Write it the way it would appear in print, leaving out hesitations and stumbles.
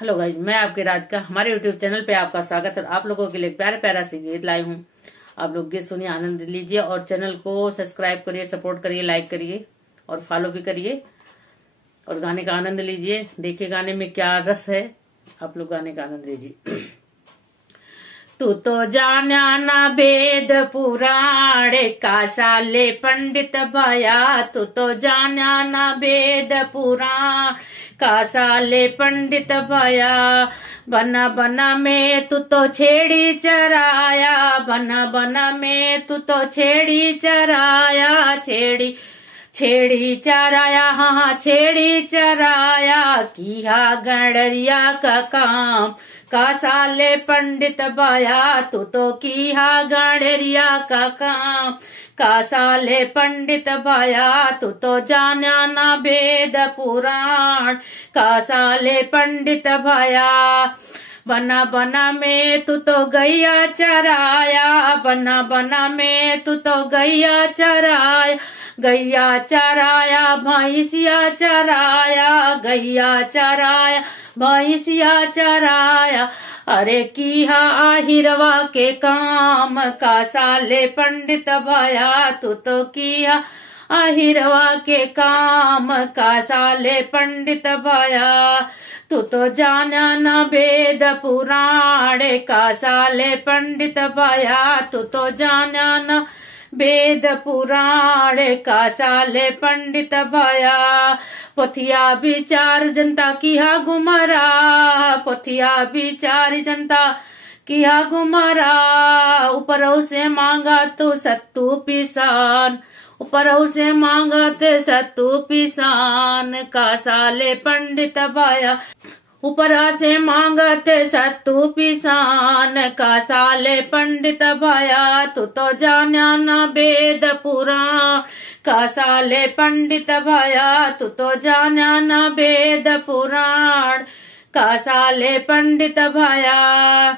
Hello guys, मैं आपके राधिका। हमारे यूट्यूब चैनल पे आपका स्वागत है। आप लोगों के लिए प्यारा प्यारा सी गीत लाई हूँ। आप लोग गीत सुनिए, आनंद लीजिए और चैनल को सब्सक्राइब करिए, सपोर्ट करिए, लाइक करिए और फॉलो भी करिए और गाने का आनंद लीजिए। देखिए गाने में क्या रस है, आप लोग गाने का आनंद लीजिए। तू तो जाना ना वेद पुराण का शाले पंडित भया, तू तो जाना ना वेद पुराण का साले पंडित भया। बना बना में तू तो छेड़ी चराया, बना बना में तू तो छेड़ी चराया, छेड़ी चराया, हाँ छेड़ी चराया। किया गणरिया का काम का साले पंडित भया, तू तो किया गणरिया का काम का साले पंडित भया। तू तो जाना ना वेद पुराण का साले पंडित भया। बना बना में तू तो गैया चराया, बना बना में तू तो गैया चराया, गैया चराया, भैंसिया चराया, गैया चराया, भैंसिया चराया। अरे किया आहिरवा के काम का साले पंडित भया, तू तो किया आहिरवा के काम का साले पंडित भया। तू तो जाना न वेद पुराण का साले पंडित भया, तू तो जाना न वेद पुराण का साले पंडित भया। पोथिया विचार जनता किया गुमरा, पोथिया विचार जनता किया गुमरा। ऊपर से मांगा तो सत्तू पिसान, ऊपर से मांगा ते सत्तू पिसान का साले पंडित भया। ऊपर से मांगते सत्तू पिसान का साले पंडित भया। तू तो जाना न वेद पुराण का साले पंडित भया, तू तो जाना न वेद पुराण का साले पंडित भया।